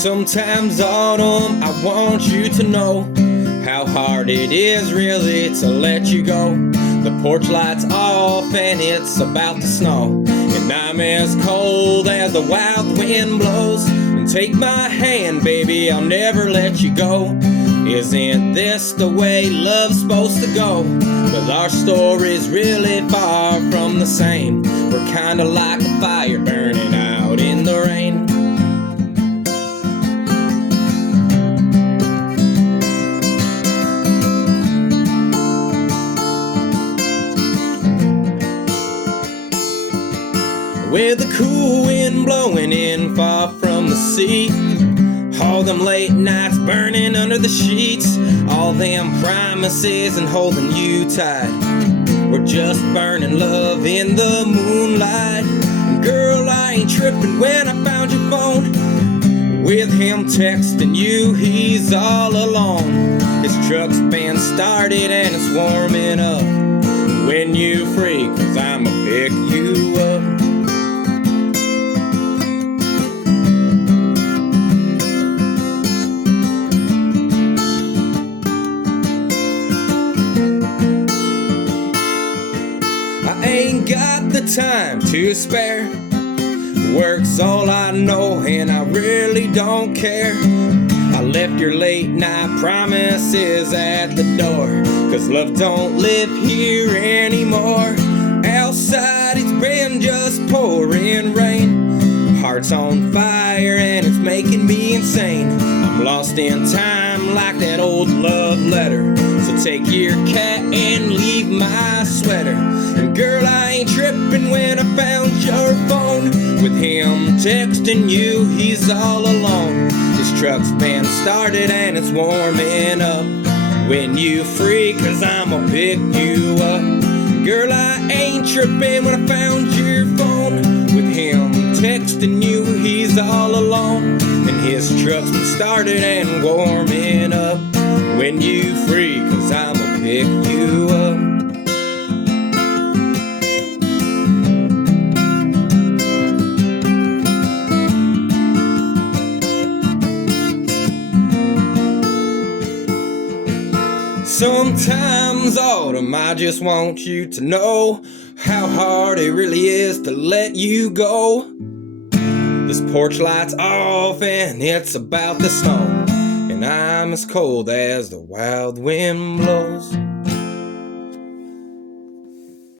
Sometimes autumn, I want you to know how hard it is really to let you go. The porch light's off and it's about to snow, and I'm as cold as the wild wind blows. And take my hand, baby, I'll never let you go. Isn't this the way love's supposed to go? But our story's really far from the same. We're kinda like a fire burning out in the rain. With the cool wind blowing in far from the sea, all them late nights burning under the sheets, all them promises and holding you tight, we're just burning love in the moonlight. And girl, I ain't tripping when I found your phone. With him texting you, he's all alone. His truck's been started and it's warming up. When you free, 'cause I'ma pick you up. Ain't got the time to spare. Work's all I know and I really don't care. I left your late night promises at the door, 'cause love don't live here anymore. Outside it's been just pouring rain. Heart's on fire and it's making me insane. I'm lost in time like that old love letter. So take your cat and leave my sweater. And girl, I ain't tripping when I found your phone. With him texting you, he's all alone. His truck's been started and it's warming up. When you free, 'cause I'ma pick you up. Girl, I ain't tripping when I found your phone. With him texting you, he's all alone. And his truck's been started and warming up. When you free, 'cause I'ma pick you up. Sometimes, autumn, I just want you to know how hard it really is to let you go. This porch light's off and it's about to snow, and I'm as cold as the wild wind blows.